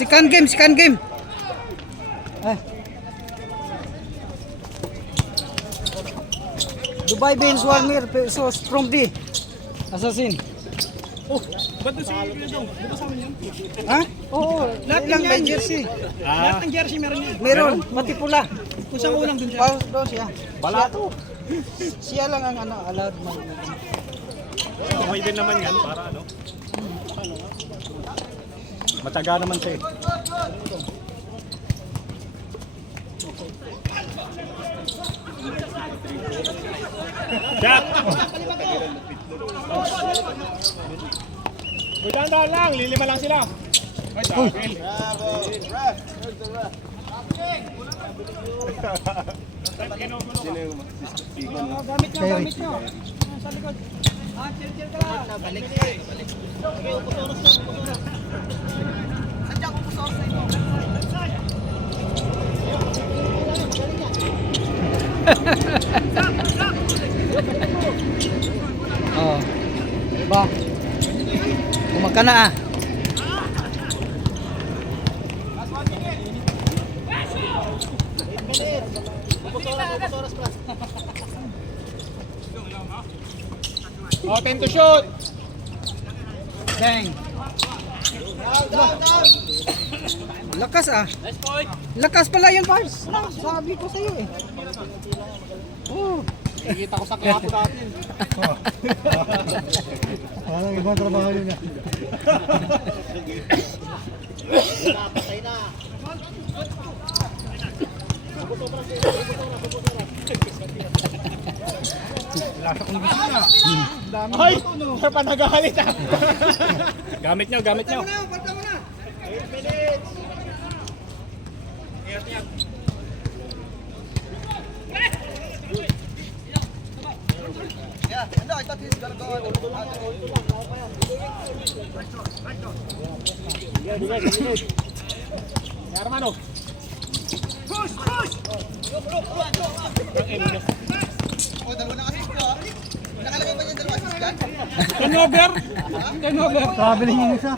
Second game. Dubai Benz Warmer versus From D. Assassin. Oh, ba't doon si Gredong? Di ba sa amin yan? Ha? Oo, lahat lang may jersey. Lahat ng jersey meron yan. Meron, pati pula. Kung saan unang doon siya? Doon siya. Balato. Siya lang ang allowed man. Okay din naman yan para ano? Mataga naman siya eh. Shot! Dahan-dahan lang, lilima lang sila. Ay, sakil. Gamit nyo. Sa likod. Chill ka lang. Balik. Sadya ko puso sa ito. Oh. Ba. Kumaka na ah. Oh, 10 to shoot. Dang. Lakas ah. Lakas pala yun, Pars. Sabi ko sa'yo eh. Oh. Nakikita ko sa klapo natin. Walang ibang trabaho yun. Patay na. Lasa kong gusto na. Ay! Sir pa nagalit ah. Gamit nyo. Pagka mo na. 8 minutes. Ingat. Yeah, no, I thought he was gonna go on. Hermano. Push! Oh, dalawa na kasi ito. Nakalagay ba niya dalawa assistant? Turnover. Traveling yung isa.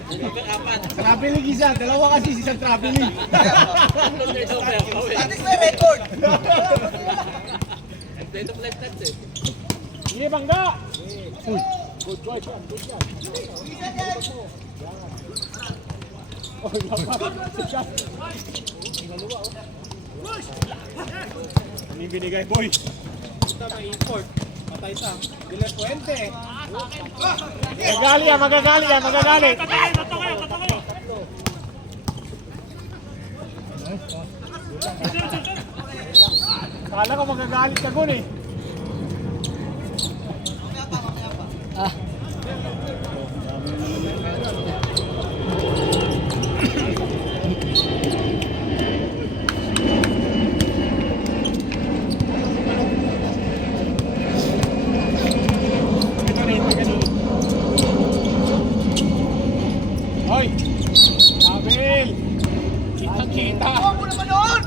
Traveling isa. Dalawa kasi isang traveling. At least may record. Sige, bangga. Good shot. Ano yung binigay, boy? Ito may import. Patay sa. Diles Puente. Magagali yan. Kala ko magagalit ka gun eh. Ah. Hoy! Abel! Kita! Huwag mo naman noon!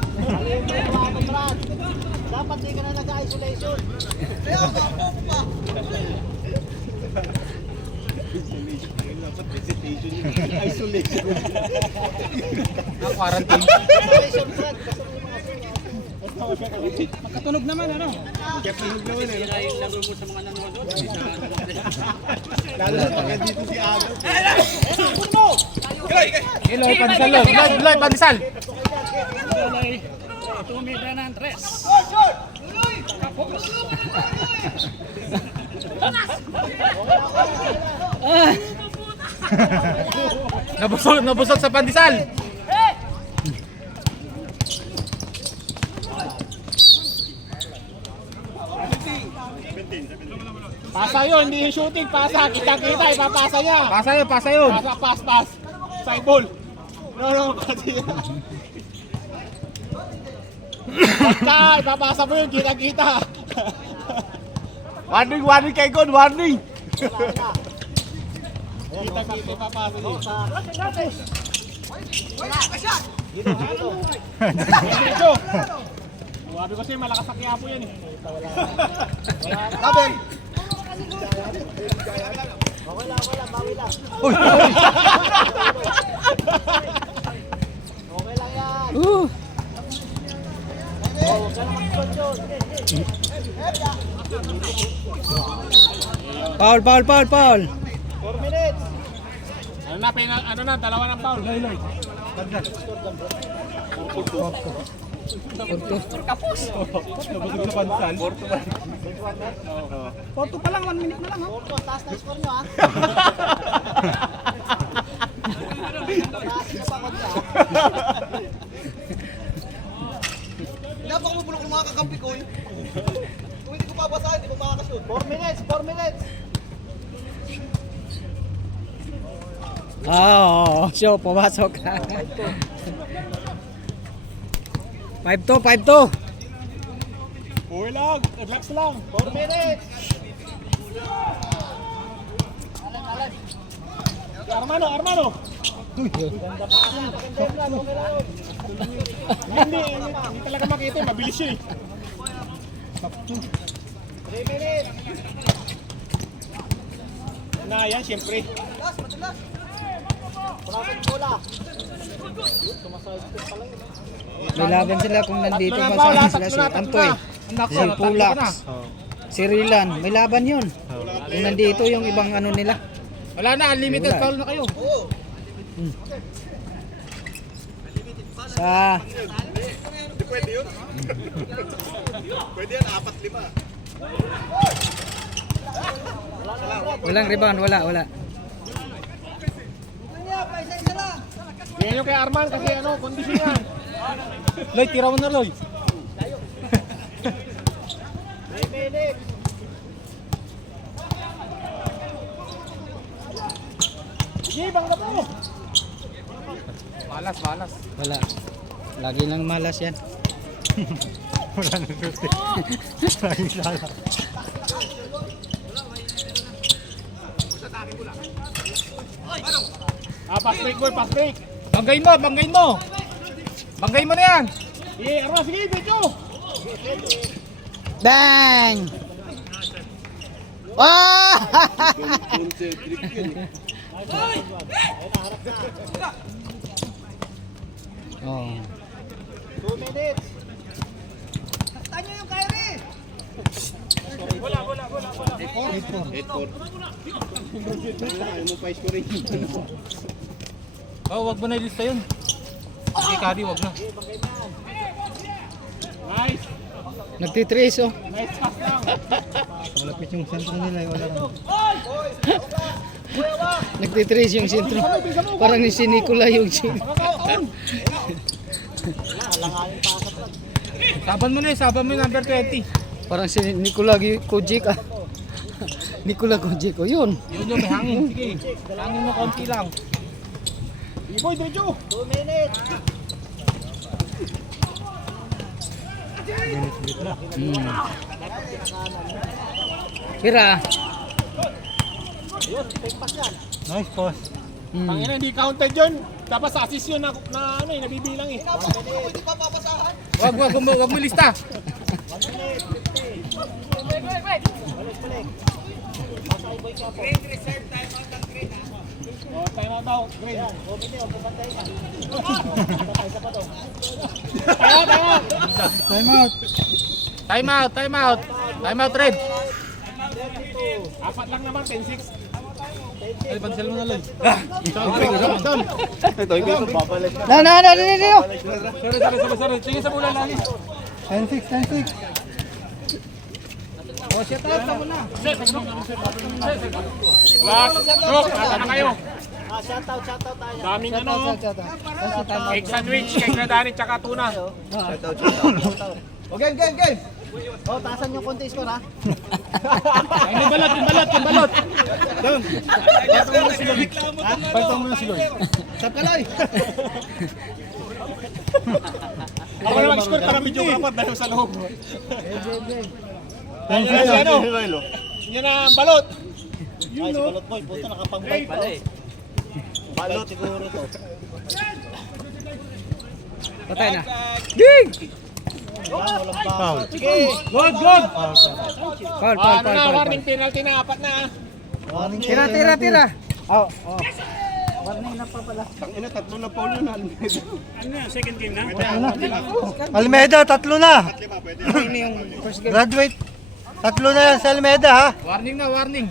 Dapat di ka na nag-isolation. Kaya ako pa. Isolation. Quarantine. Isolation, Brad. Magkatunog naman, ano? Magkatunog naman, eh. Lalo na pag dito si Adam. Eloy Pandesal. Eloy Pandesal. Tumira ng tres. Nabusog sa Pandesal. Pasa yun, hindi yung shooting. Pasa, kita, ipapasa niya. Pasa yun. Pass. Side ball. No, kasi basta, ipapasa mo yun, kita. Warning kay God, warning. Kita, ipapasa yun. Dito. Sabi ko sa'yo, malakas sa Quiapo yan eh. Kabel. Uy! Foul, foul, foul, foul. 4 minutes. Ano na, dalawa ng foul. Porto pa lang, 1 minute na lang. Porto, taas na score nyo ha. Taas na pa konti ha. Hindi pa kumubulong ng mga kakampi ko. Kung hindi ko pabasahin, hindi ko makakashoot. 4 minutes, 4 minutes. Oo, so pumasok ka. 5-2, 5-2. Uy lang, relax lang. 4 minutes. Armano. Hindi talaga makita, mabilis yun eh. 3 minutes. Na yan, syempre. Madalas, madalas. Maraming bola. May laban sila kung nandito pa sa sila si Antoy, si Pulax, si Rilan. May laban yun. Kung nandito yung ibang ano nila. Wala na, unlimited Wala. foul na kayo. Sa walang rebound, wala. Yan yung kay Arman kasi kondisyon yan. Lloyd, tira mo na Lloyd. 3 minutes. Sige, bangga po. Malas. wala. Lagi lang malas yan. Wala nang suti. Laging sala. Pass break boy, pass break. Banggain mo. Banggain mo na yan. Arman, sige, video. Bang! Wow! Oh. 2 minutes. Tanya yung Kyrie. Wag mo na ilista yun. Sige, Kadi, wag na. Nice. Nagtitrace oh. Nice pass lang. Malapit yung sentro nila. Wala lang. Nagtitrace yung sentro. Parang ni si Nicola yung sentro. Saban mo yung number 20. Parang si Nicola Kojic ah. Nicola Kojic oh, yun. Yun yung may hangin. Sige, hangin mo konti lang. Boy, diretso. 2 minutes. Kira. Ayun, fake pass yan. Nice pass. Tangina, hindi counted yun. Dapat sa assist yun na nabibilang eh. Hindi pa papasahan. Wag mo lista. 1 minute, 50. Balik. Masay boy ka po. Time out daw. Green. Yan, bumili o pupantay na. Isa pa to. Time out. Time out, Red. 32. Apat lang naman, 10-6. Ay, pansel mo na lang. No. Sorry. Tingin sa bulan lagi. 10-6. Oh, shut out ka muna. Last stroke. Nasa na kayo. Shoutout tayo. Daming Shut out. egg sandwich, egg na dani, tsaka tuna. O, game. O, taasan yung konti score ha. Yung balot. Pagtang mo na si Lloyd. Ako na mag-score para medyo kapat dahil sa loob. Yan ang balot. Ay, si Balot Boy, puto nakapang-bike pala eh. Balot siguro to. Patay na. Dig! Walang foul. Sige. Good. Foul. Warning penalty na, apat na. Tira. Oh. Warning na pa pala. Ina, tatlo na Paul yun. Ano yan, second game na? Almeida, tatlo na. Ini yung first game. Graduate. Tatlo na yan sa Almeida, ha? Warning na, warning.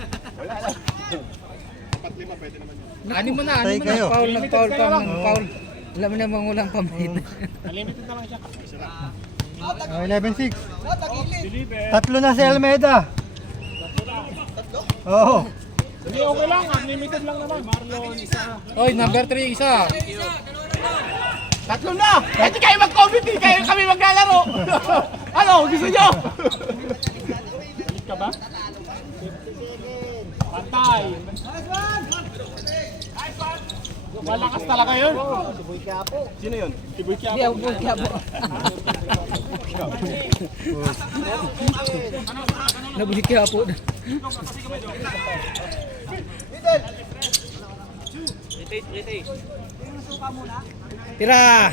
Ani mo na, Tay kayo. Paul, Paul. Alam mo na mangulang pamahid. Unlimited na lang siya. 11-6. Deliver. Tatlo na si Almeida. Oo. Hindi, okay lang. Unlimited lang naman. Marlon, isa. Oy, number 3 isa. Tatlo na! Hindi kayo mag-comment, hindi kayo kami maglalaro! Ano, gusto nyo? Balik ka ba? Pantay! Malakas talaga yun! Sino yun? Si Boy Quiapo. Di ako kabo. Nabuli kabo. Tira.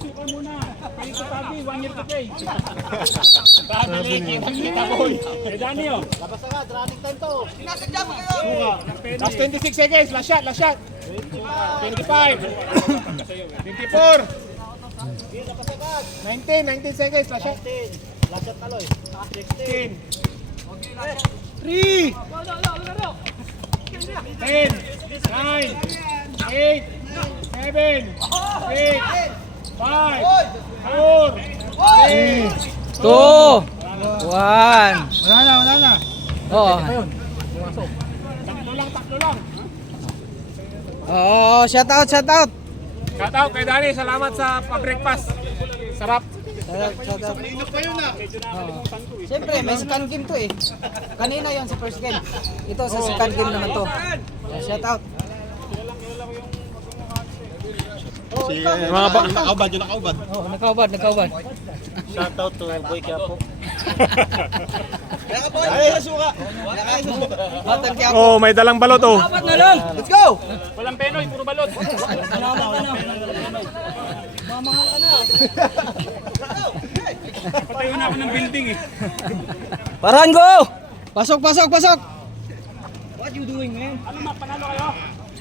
Suka muna! Kayo ko sabi, 1 year to pay! Sabi, kita boy! Eh, Dani oh! Labas agad, running time to. Sinasadya mo kayo. Last 26 seconds, last shot, last shot! 25! 24! 19 seconds, last shot! Last shot taloy. 16! 3! 10! 9! 8! 7! 6! 5! 4! 3! 2 1. Wala na. Oo. Tatlo lang! Oo, shout out. Shout out kay Dani, salamat sa pa-breakfast. Sarap. Shout out. Siyempre, may second game to eh. Kanina yon sa first game. Ito sa second game naman to. Shout out. Mga nakaubad, yung nakaubad. Oh, nakaubad. Shout out to Boy Quiapo. Kaya ka boy, kaya suka. Kaya suka. Batang kaya Oh, may dalang balot oh. na lang. Let's go! Walang penoy, puro balot. Mamahal ka na. Patayo na ako ng building eh. Parango! Pasok. What you doing, man? Ano ma, panalo kayo?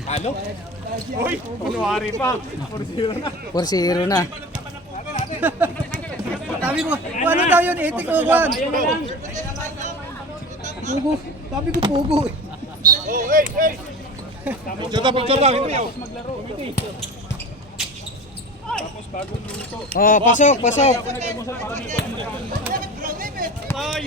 Panalo? Uy, January pa. 4-0 na. 4-0 na. Sabi ko, ano daw yun? Itik o one? Ayun na lang. Pugo. Sabi ko pugo eh. Picture lang, hindi oh. Maglaro. Tapos bagong luto. Oh, pasok. Ay!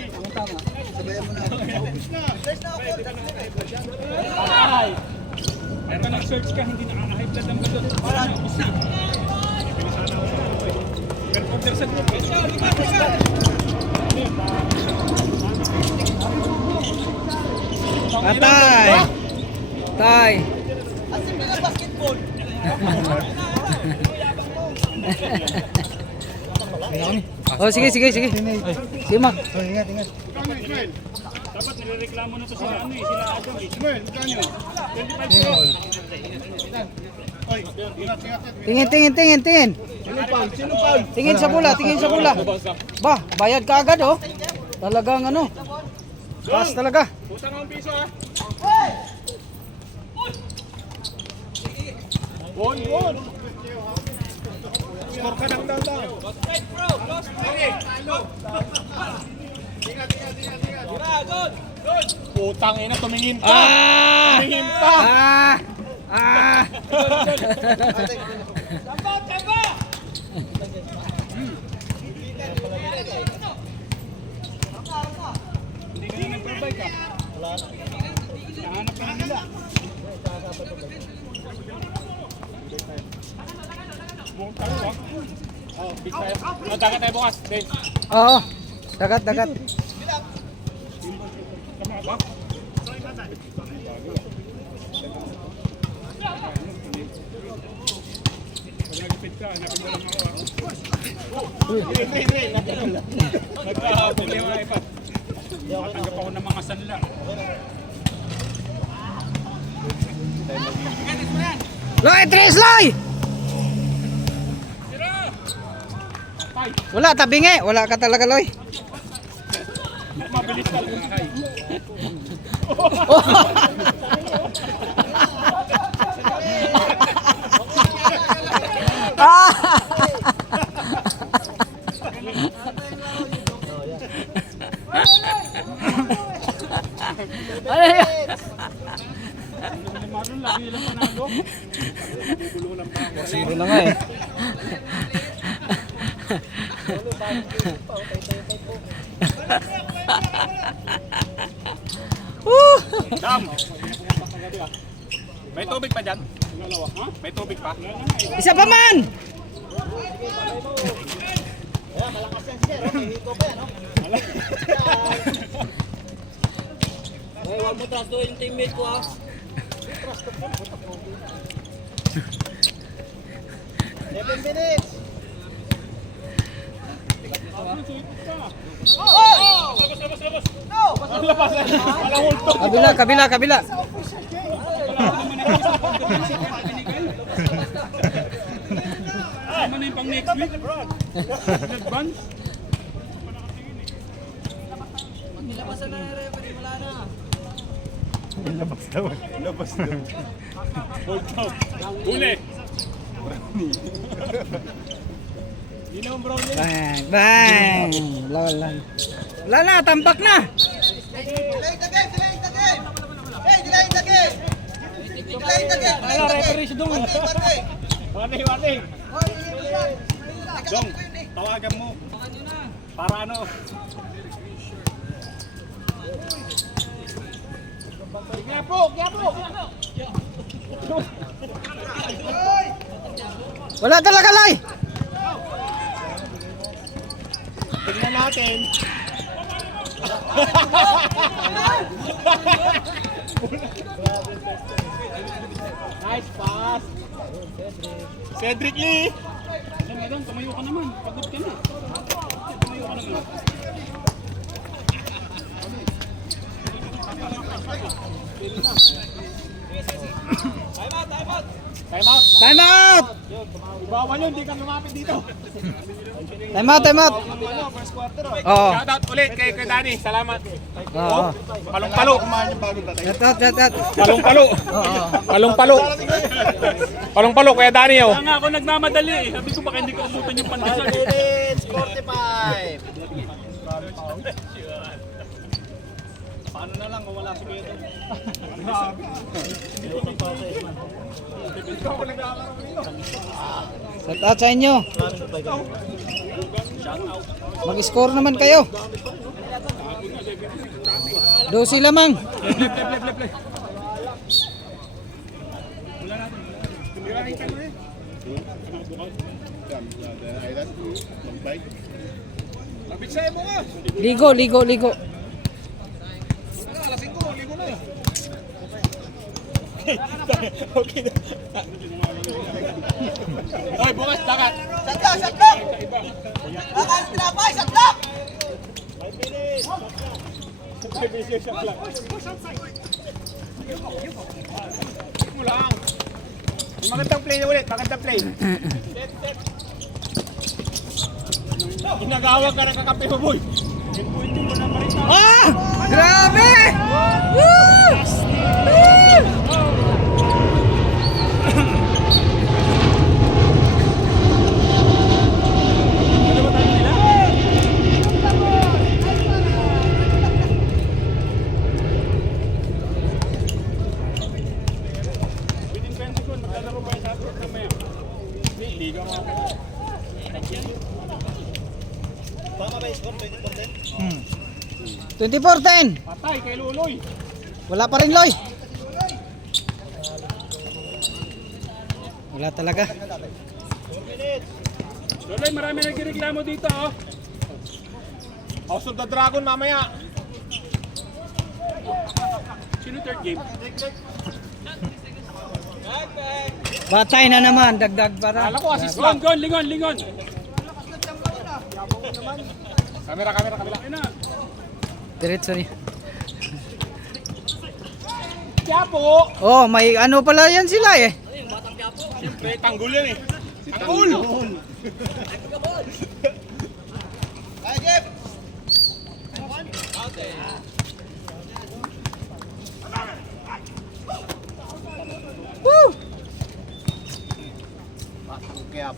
Pero nag-search ka, hindi nakaka-high blood ang balot. Pero order sa group eh. Tay. Asim na ng basketball. Oh, sige. Sige, Mac. Oh, ingat. Dapat nirereklamo na to sila ano eh, sila Adam eh. Ismael, magkano yun? 25 Tingin. Sino foul? Tingin sa bola. Ba, bayad ka agad oh. Talagang ano. Pass talaga. Utang ang piso ah. Won. Score ka ng down. Putang ina, tumingin pa. Tumingin pa. Hindi ka na nag-provide ka. Nahanap ka na nila. Buong tayo ah. Oh, big tayo. Dagat tayo bukas. Dave. Oo. Dagat. Tama ba? Pag nag-fit ka, hanapin mo lang ako. Hindi. Nagka-problema na ipa. Matanggap ako ng mga sanla. Loy, Tres, Loy! Wala, tabingi. Wala ka talaga, Loy. Mabilis ka lumakay. Ano yun? Maroon lagi lang panalo. Bubulo lang pa ako. Zero na nga eh. Woo! Dam! May tubig pa dyan? Ha? May tubig pa? Isa pa man! Malakas yan siya. Hihiko pa yan, no? Ay, huwag mo trust yung teammate ko, ha? 7 minutes. Kabila, kabila, kabila. Ano na yung pang next week? Advance? Nilabasan na yung referee, wala na. Hold out. Huli! Hindi naman brownie. Bang, bang. Wala. Wala na, tampak na. Delay the game, delay the game. Hey, delay the game. Delay the game. Wala, referee si Dong. Warning, warning. Dong, tawagan mo. Para ano? Gapo, gapo. Wala talaga, Loy. Tignan natin. Nice pass. Cedric Lee. Alam, tumayo ka naman. Pagod ka na. Tumayo ka naman. Time out. Time out. Bawal yun, hindi ka lumapit dito. Time out, time out. First quarter. Oo. Shout out ulit kay Danny. Salamat. Oo. Palong-palo. Shout out, shout out. Palong-palo. Oo. Palong-palo. Palong-palo kaya Danny oh. Kaya nga ako nagmamadali eh. Sabi ko baka hindi ko abutan yung pandesal. 5 minutes, 45. Paano na lang kung wala si Beto? Shout out sa inyo. Mag-score naman kayo. 12 lamang. Pabitsay mo nga! Ligo, ligo, ligo. Alasing ko, ligo na. Okay na. Hoy, bukas dagat. Satlak, satlak. Lakas, tinapay, satlak. 5 minutes. 5 minutes shot lang. Mo lang. Magandang play na ulit, magandang play. Ginagawag ka ng kakampi mo, boy. Pinpointing mo na pa rin. Ah! Grabe! Woo! Within 10 seconds, maglalaro ba yung sabi na maya? Hindi, liga mo ako. Tama ba yung score? 20%? 24-10. Patay kay Luloy. Wala pa rin, Loy. Wala talaga. Luloy, marami nagreklamo dito, oh. House of the Dragon mamaya. Sino third game? Batay na naman, dagdag para. Kala ko assist lang. Lingon, lingon. Kamera, kabila. Ayun na. Diretso niya. Quiapo. Oh, may ano pala yan sila eh. Siyempre, tanggol yan eh. Tanggol! Kaya, Jeff. Woo! Kaya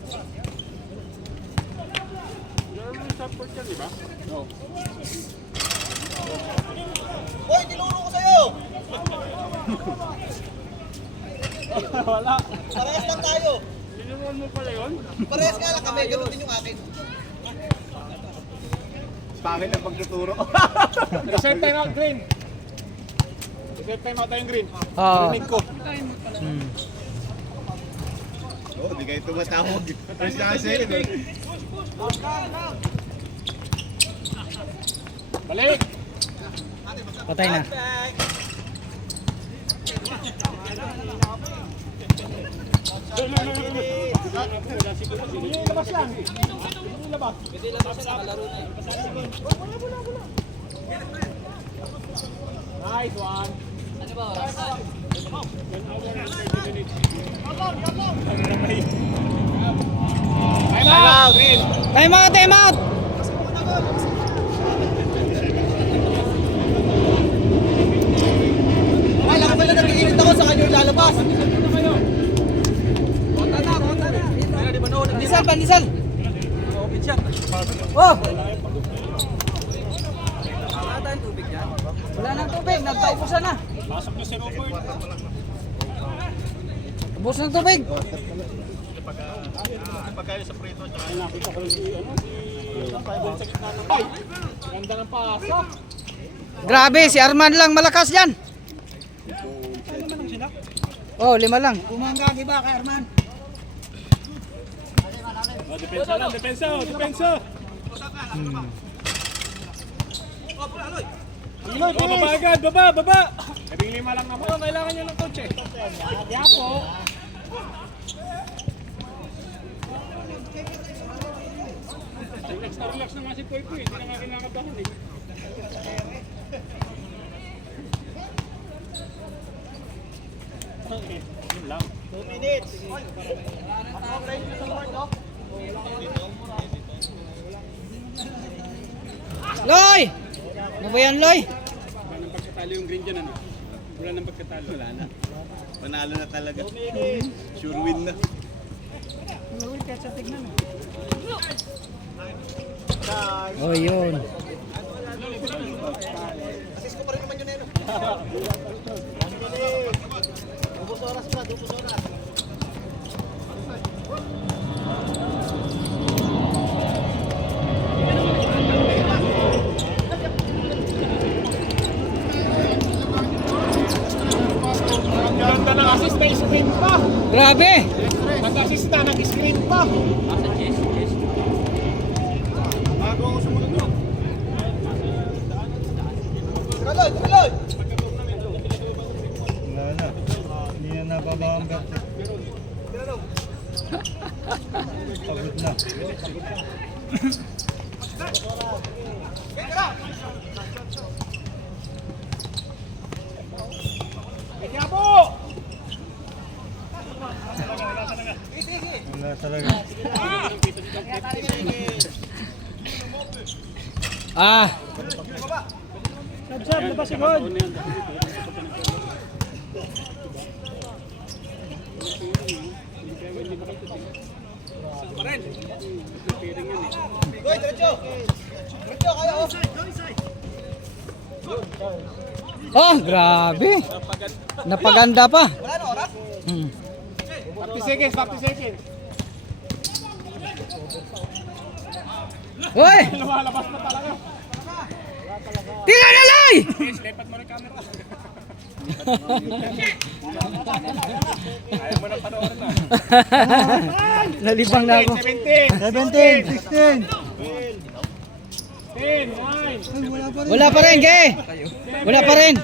Hoy, tinuro ko sa'yo! Wala. Parehas lang tayo. Tinuruan mo pala yun? Parehas nga lang kami, ganun din yung akin. Pangit ang pagtuturo. Reserve time out, Green. Reserve time out tayong Green. Oo. Rinig ko. Oh, di kayo tumatawag. First kasi. Balik! Patay na. Labas lang. Labas. Nice one. Time out! Green! Time out, time out! Ay, lang pala nag-iinit ako sa kanya lalabas. Pandesal, pandesal! Oh! Wala nang tubig, nagtaubusan na. Pasok niyo si Robert. Ubus ng tubig. Ay, nakita ko si Fireball sa gitna ng bay. Ganda ng pasok. Grabe, si Arman lang malakas yan. Oh, 5 lang. Umangga, ba kay Arman? Oh, depensa lang, depensa, depensa. Iloy, baba agad, baba, baba. 5 lang naman. Oh, kailangan niya ng kotse. Yapo. Relax na nga si Poy Poy. Hindi na nga kinakabahan eh. Yun lang. 2 minutes. Loy! Ano ba yan, Loy? Wala nang pagkatalo yung green dyan, ano? Wala nang pagkatalo. Wala na. Panalo na talaga. Sure win na. Oh, yun. Assist ko pa rin naman yun, Neno. Ubus oras, Brad. Ubus oras. Ang ganda ng assist na screen pa. Grabe! Nag-assist na, nag-screen pa. Tuloy, tuloy! Wala na. Hindi na nababa ang bat. Pagod na. Kaya po! Wala talaga. Ah! Sab, labas si God. Goy, diretso! Diretso, kayo! Oh, grabe! Napaganda pa. Wala na oras? 50 seconds, 50 seconds. Hoy! Lumalabas na talaga. Tira na, Loy! Lepat mo rin camera. Ayaw mo na panoorin na. Nalibang na ako. 17, 17, 16. 10, 9. Wala pa rin, Ge! Wala pa rin.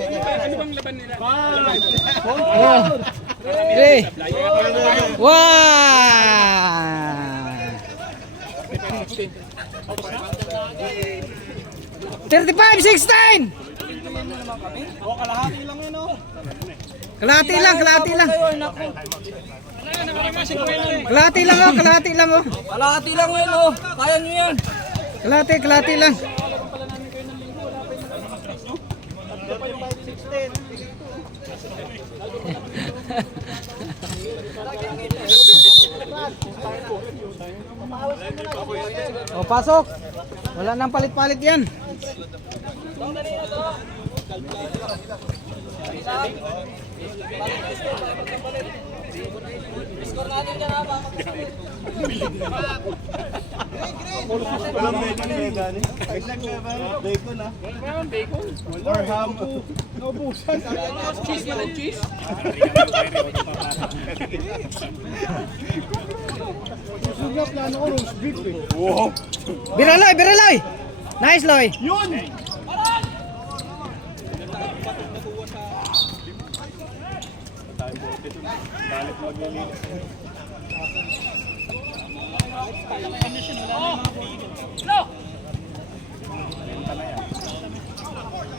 Ano bang laban nila? 5, Oh. 3. 35-16! O, kalahati lang yun, oh. Kalahati lang, kalahati lang. Kalahati lang, oh, kalahati lang, oh. Kalahati lang yun, oh. Kaya nyo yan. Kalahati, kalahati lang. O, pasok. Wala nang palit-palit yan. Score natin dyan ha, baka Walang bacon eh, Dani. Bacon ah. Meron bacon. Or ham. Naubusan. cheese na rin, cheese. Susunod na plano ko, roast beef eh. Biraloy, Biraloy! Nice, Loy! Yun!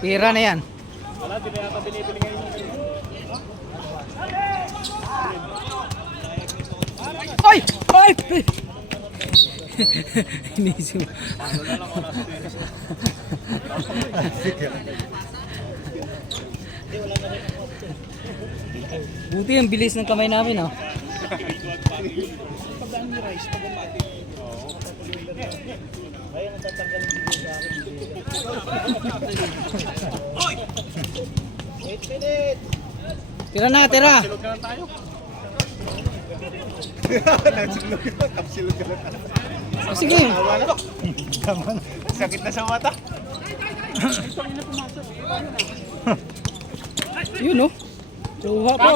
Pira na yan. Wala, di na yata binibili ngayon. Ay! Ay! Inisip. Buti ang bilis ng kamay namin, oh. Tira na, tira. Silog na lang tayo. Kapsilog ka lang. O, sige. Sakit na sa mata. Yun, oh. Kuha pa.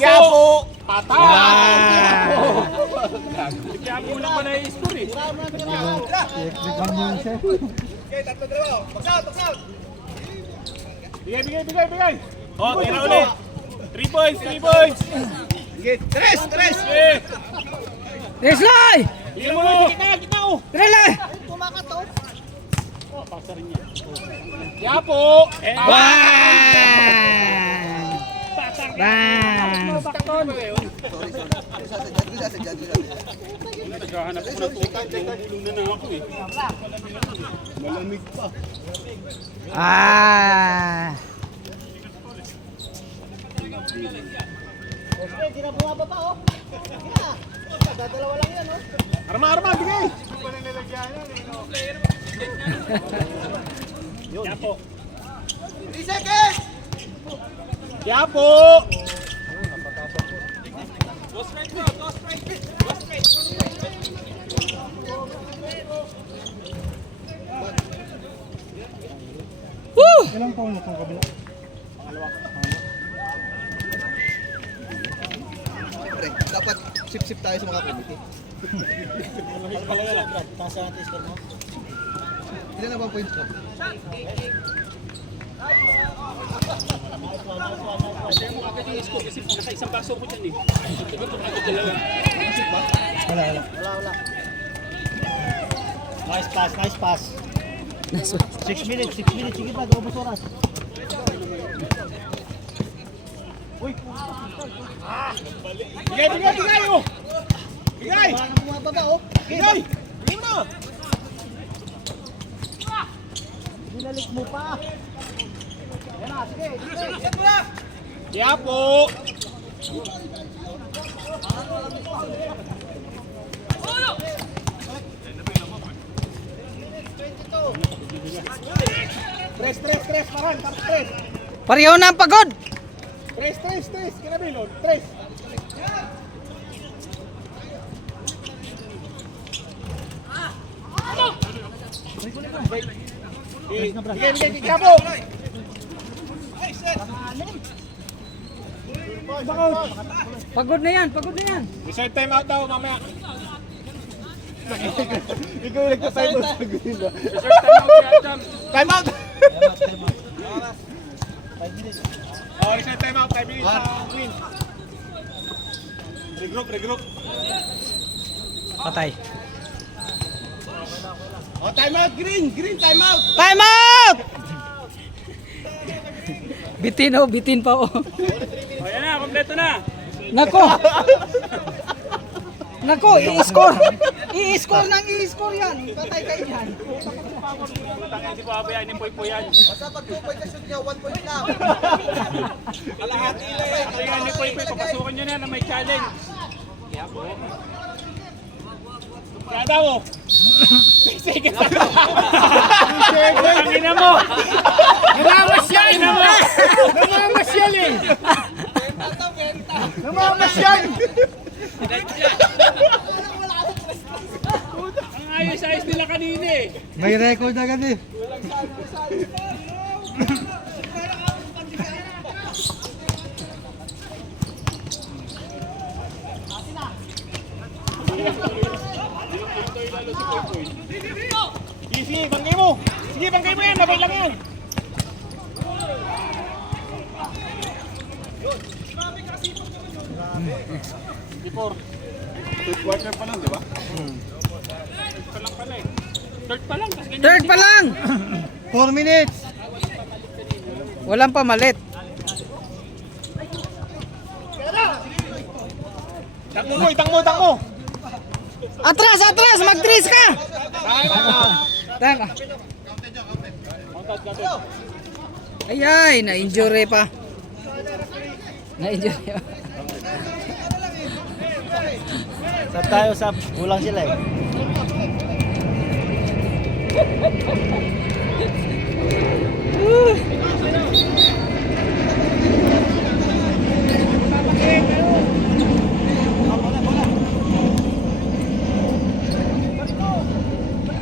Quiapo! Patay! Ah. Quiapo lang pala yung score eh. Okay, tatlo dalawa. Baksaw, baksaw. Bigay! Oh, tira ulit. 3 points, 3 points. Sige, tres! Okay. Yes, Loy! Bigyan mo. Kita oh. Tira, Loy! Quiapo! Bang! Bang! Naghahanap ko ng tutak. Hulong na ako eh. Malamig pa. Ah! Arma, bigay! Quiapo! 3 seconds! Quiapo! Woo! Ilang taon na itong kabila? Siyempre, dapat sip-sip tayo sa mga committee. Ilan na ba points ko? Kasi naka-isang baso ko dyan eh. Wala. Nice pass. Nice one. 6 minutes. Sige pa, 2 oras. Bigay oh! Bigay! Parang bumababa, oh. Bigay! Bigay mo na! Binalik mo pa. Yan na, sige. Quiapo! Tres, maran, tapos tres. Pareho na ang pagod! Tres, kinabilon, tres. Bigay, Quiapo! Pagod na yan! Reserve time out daw mamaya. Ikaw yung nagka-time out sa gila. Reserve time out si Adam. Time out! Oh, reserve time out, 5 minutes sa win. Regroup. Patay. Oh, time out, green, time out! Time out! Bitin pa, oh. O yan na, kompleto na. Nako, i-score yan. Patay kayo yan. Tangin si Papa yan, po yan. Basta pag 2 points na shoot niya, 1 point lang. Tingnan ni Poy, papasukan nyo na yan na may challenge. Kaya daw oh. Sige. Ang ina mo. Namamasyal na mo. Namamasyal eh. Namamasyal. Ang ayos-ayos nila kanina eh. May record agad eh. Sige, bangkay mo. Sige, bangkay mo yan. Mabay lang yan. Third quarter pa lang, di ba? Third pa lang. Tas ganyan. Third pa lang. 4 minutes. Walang pamalit. Takmo mo, itang mo. Atras, atras! Mag-trees ka! Tama. Ay, ay, na-injury pa. Na-injury pa. Sab tayo, sab. Kulang sila eh.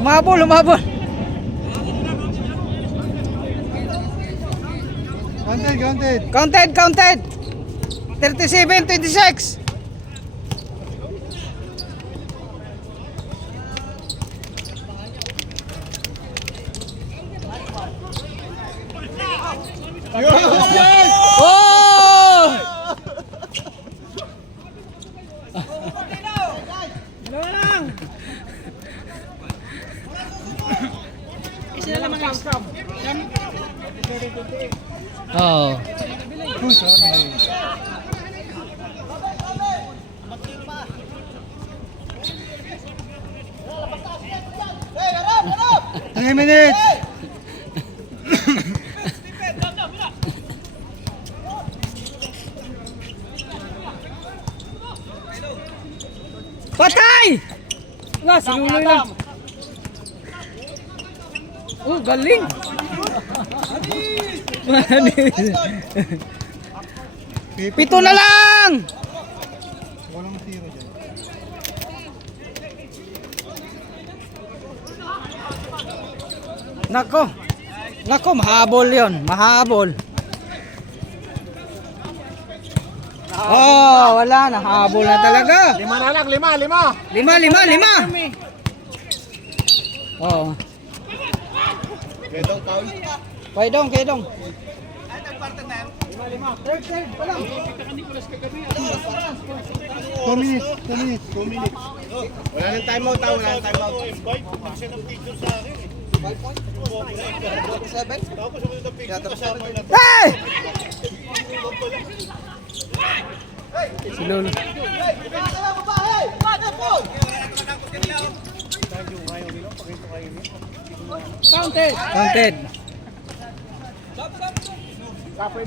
Umabol, umabol. Counted. Counted, counted. 37, 26. Oh! Oh. Hey, harap! 3 minutes. Patay! Nga, sinuloy lang. Oh, galing. Pito na lang! Walang tiro dyan. Nako. Nako, mahabol yon, mahabol. Oh, wala na, habol na talaga. Lima na lang, lima. Lima. Oh. Kedong, Paul. Kaidong. Ay, nag-partner. 2 minutes. 2 minutes. Wala nang timeout, wala nang timeout. 5 points? 7? Hey! Si Lolo. Counted.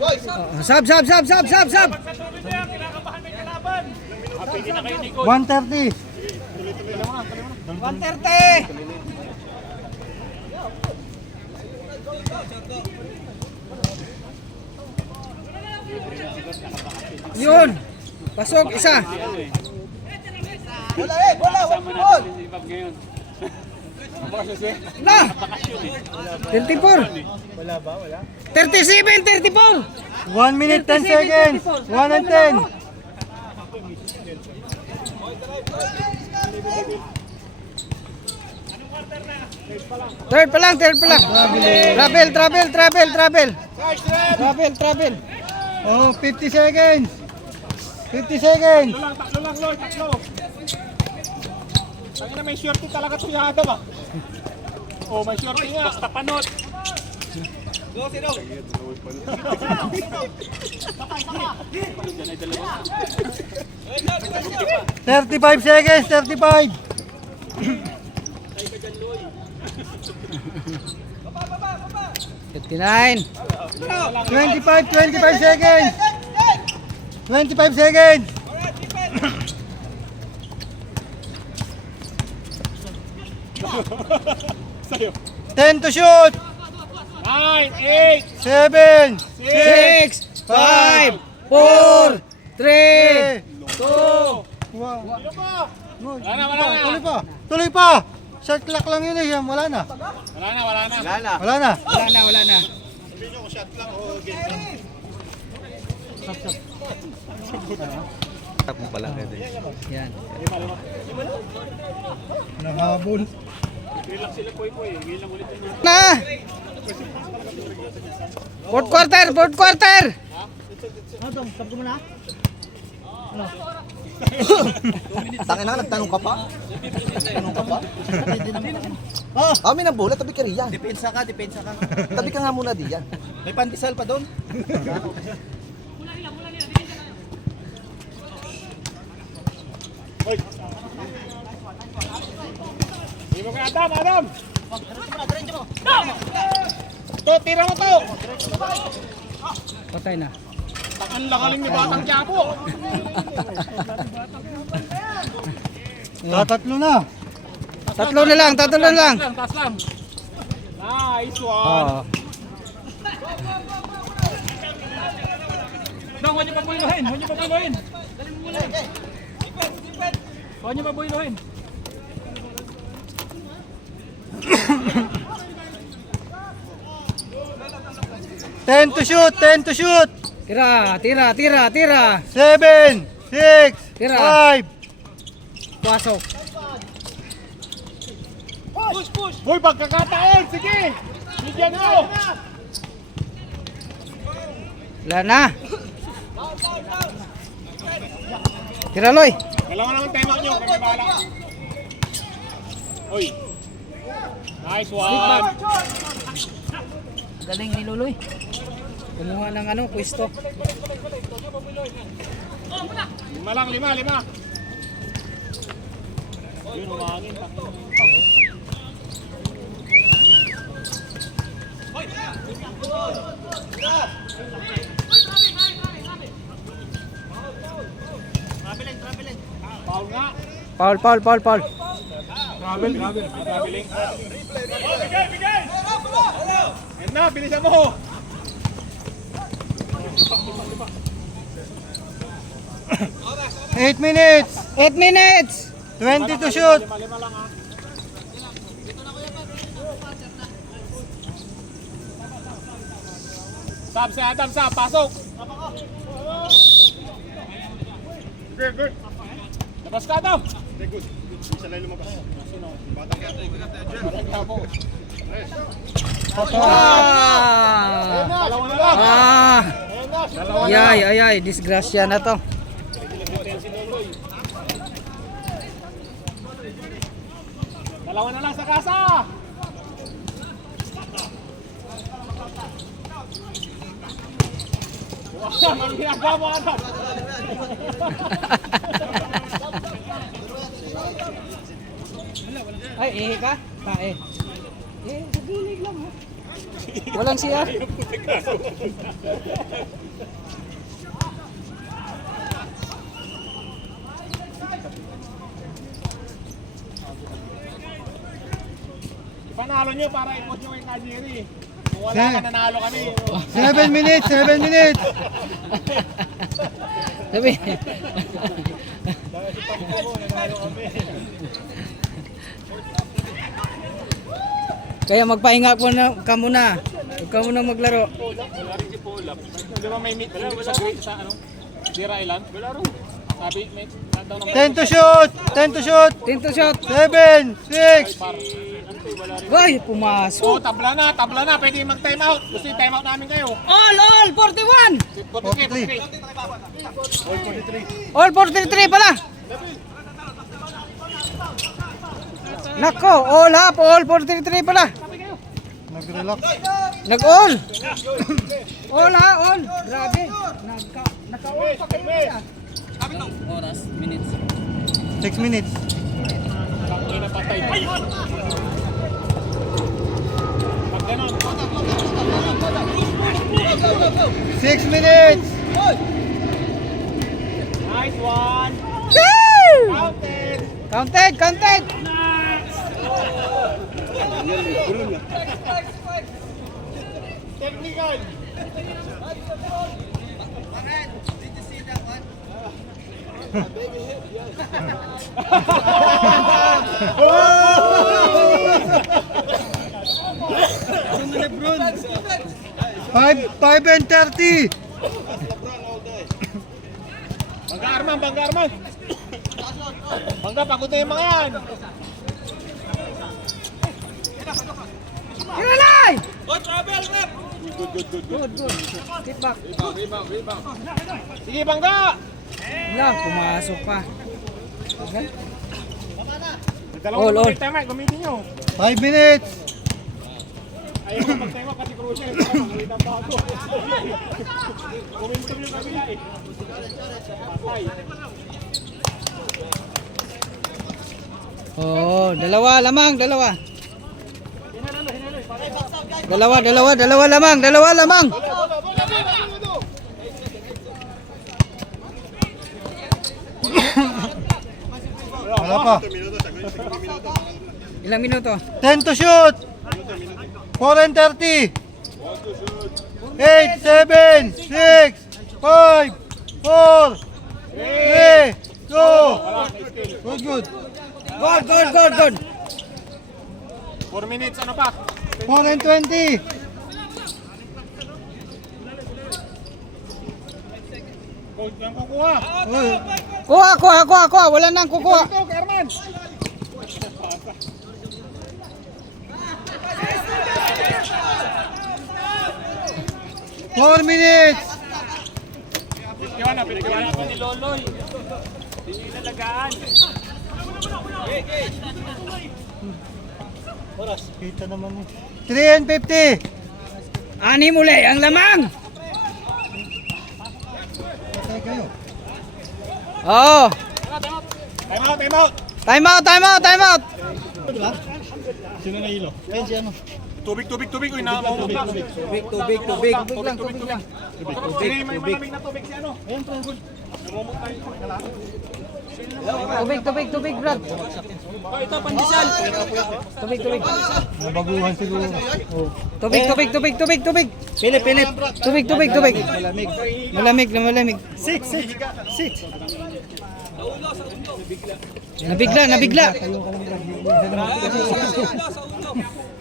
Boys! Sab. 130. 130. Yun. Pasok isa. Bola eh! Bola! Ball! Na. 34. 37, 34. 1 minute 10 seconds. 1 and 10. Third pa lang. Travel. Oh, 50 seconds. 50 seconds. Taklo lang, Lord, taklo. Ang ina, may shorty talaga ito yung Adam ah. Oh, may shorty nga. Basta panot. Go, sino? 35 seconds. 35. 59. 25 seconds. 25 seconds. Sa'yo. 10 to shoot. 9, 8, 7, 6, 5, 4, 3, 2, Sino pa? Wala na. Tuloy pa. Tuloy pa. Shot clock lang yun eh. Wala na. Wala na. Wala na. wala na. Yan. Nahabol. Relax sila po. Ngayon lang ulit yun. Na! Fourth quarter! Tangin na, nagtanong ka pa? Amin ang bola, tabi ka riyan. Depensa ka. Tabi ka nga muna diyan. May pandesal pa doon. Hoy. Hindi mo kay Adam. To, tira mo to. Patay na. Ang lakaling ni Batang Quiapo. Tatatlo na. Tatlo na lang. Taas lang. Nice one. Oh. Dong, huwag niyo pa builuhin. Huwag niyo pa builuhin. 10 to shoot. Tira. 7, 6, Tira. 5. Pasok. Hoy, pagkakataon. Sige. Bigyan mo. Wala na. Tira, Loy. Dalawa naman time out nyo. Kaya bahala. Hoy. Nice one. Galing ni Luloy. Kumuha ng pwesto. Lima lang. Yun, umangin. Foul nga. Paul. Traveling. Bigay! Yan na, bilisan mo! Eight minutes. 8 minutes! 20 to shoot. Lima lang ha. Sab si Adam, pasok! Good. Labas ka, Adam! Good. Isa lang lumabas. Sino? Batang Quiapo. Dalawa na lang! Ay, disgrasya na to. Dalawa na lang sa kasa! Wow, ang ginagawa mo, Adam! Ay, ka? Tae. Sa gilid lang ha. Walang siya. Panalo nyo para ipot nyo kay Kajiri. Kung wala ka, nanalo kami. 7 minutes. Sabi. Kaya magpahinga ka muna. Huwag ka muna maglaro. Wala rin si Polak. Di ba may meet sa Dira Island? Wala rin. Sabi, may daw ng 10 to shoot. 10 shot. 7, 6. Ay, pumasok. Oh, tabla na. Pwede mag-time out. Gusto yung time out namin kayo. All, 41. 43. All 43 pala. Nako, all up, all 43 pala. Nag-relax. Nag-all. All ha, all. Grabe. Naka-all pa kayo. Oras, minutes. 6 minutes. Ang napatay. Pag ganon. 6 minutes. Nice one. Woo! Counted. Counted. Technical. Five and 30. Bangga Arman, Bangga Arman. Bangga, pagod na yung mga yan. Hiwalay! Sige, Bangga. Wala, pumasok pa. Dalawang All. tama, gamitin nyo. 5 minutes. Ayaw mo magtema kasi crucial. Nakakita ang bago. Momentum yung kabila eh. Patay. Oo, dalawa lamang, dalawa. Dalawa lamang. Wala pa. Ilang minuto? 10 to shoot. 4 and 30. 8, 7, 6, 5, 4, 3, 2. Good. Good. 4 minutes, ano pa? 4 and 20. Gold lang kukuha. Kuha. Wala nang kukuha. Ito, Arman. Four minutes. Pinagkiwan na ni Loloy. Hindi nalagaan. Kita naman eh. 3 and 50. Anim uli, ang lamang. Patay kayo. Oo. Time out. Time out. Sino na ilo? Ayun si ano. Tubig. Uy, nakamaumog na. Tubig lang. Sino yung may malamig na tubig si ano? Ayun, tungkol. Namumog tayo. Tubig, Brad. Ito, pandesal. Tubig. Nabaguhan siguro. Tubig. Pilip. Tubig. Malamig. 6. Nabigla.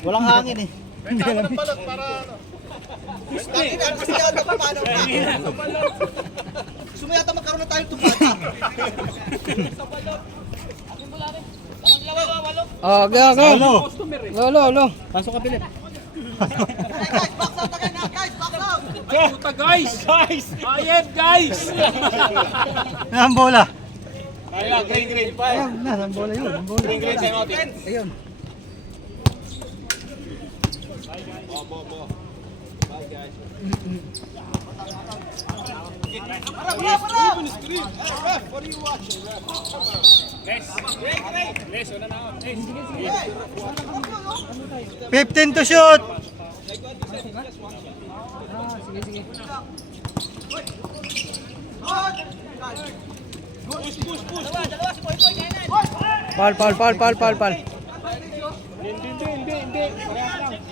Walang hangin eh. Gusto mo yata magkaroon na tayong tumbata. Oh, go. Lo. Pasok ka, Pilip. Guys, box out again na, guys, box out. Puta, guys! Ayep, guys! Ang bola. Ayun, green. Ayun, ang bola yun. Ang bola. Green, time out. Ayun. Les, una na ako. 15 to shoot. Sige. Pal. Hindi. Parehas lang.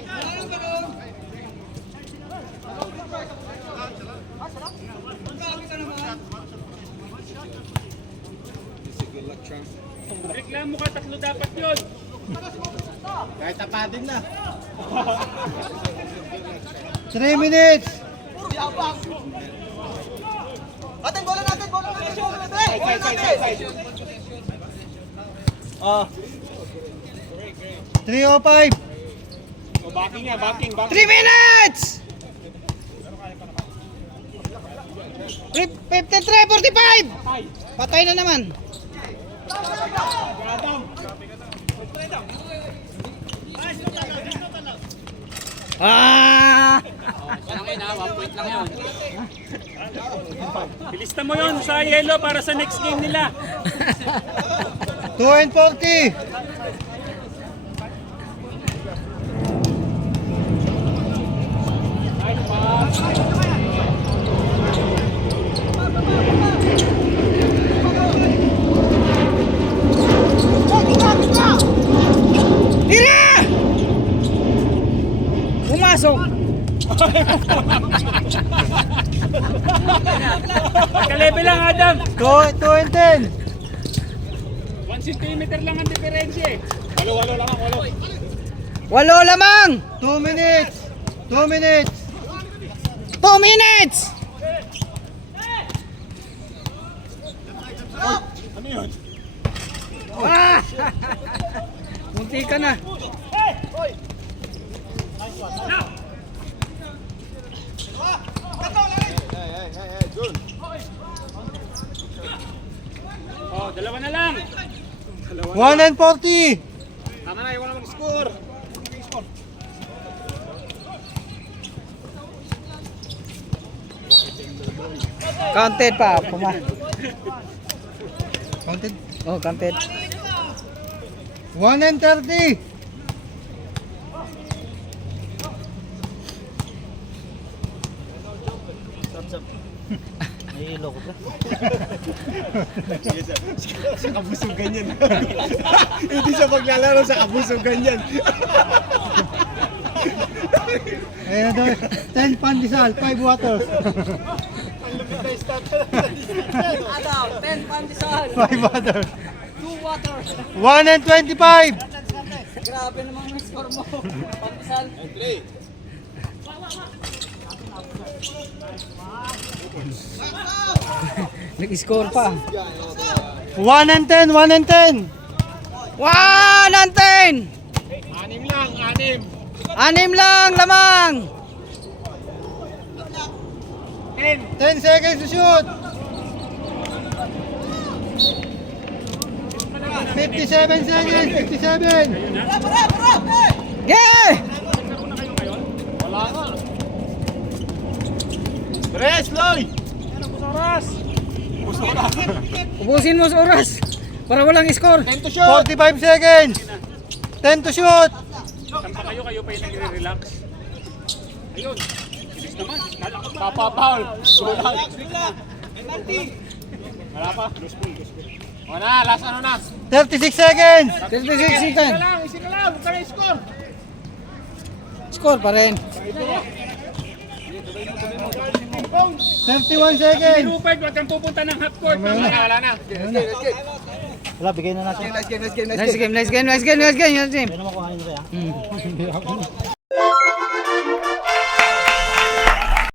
Reklamo ka, tatlo dapat yun. Kahit tapatin na. 3 minutes. Atin, bola natin. Bola natin. 3:05. O, backing niya, backing. 3 minutes! 53-45! Patay na naman. Lang yun, 1 point lang yun. Bilista mo yun sa yellow para sa next game nila. 2 and 40. Tira! Pumasok. Magka-level lang, Adam. 2 and 10. 1 centimeter lang ang diferensya eh. Walo lamang! 2 minutes. 2 minutes. 2 minutes! Ah! Munti ka na. Oh, dalawa na lang. 1 and 40. Tama na, iwan na mag-score. Counted pa. Counted. Oh, counted. 1 and 30. Sa kabusugan yan. Hindi siya maglalaro sa kabusugan yan. Ayan daw. 10 pandesal, 5 waters. Ano? 10 pandesal. 5 waters. 2 waters. 1 and 25. Grabe naman ang score mo. Pandesal. Nag-score pa. 1 and 10, 1 and 10. 1 and 10! 6 lang, 6. 6 lang lamang! 10 seconds to shoot. 57 seconds, 57. Yeah! Tres, Loy! Ubusin mo sa oras para walang score. 10 to shoot! 45 seconds. 10 to shoot. Saan pa kayo? Kayo pa yung nagre-relax. Ayun. Bilis naman. Kala ko ba? Papapaul! Gulang! Wala pa? O na, last ano na? 36 seconds. 36 seconds. Isi na lang, huwag ka na score! Score pa rin. 31 seconds. Rupert, huwag kang pupunta ng half court. Wala na. Wala, bigay na natin. Nice game, nice game, nice game, nice game, nice game. Ano makuha nyo kaya?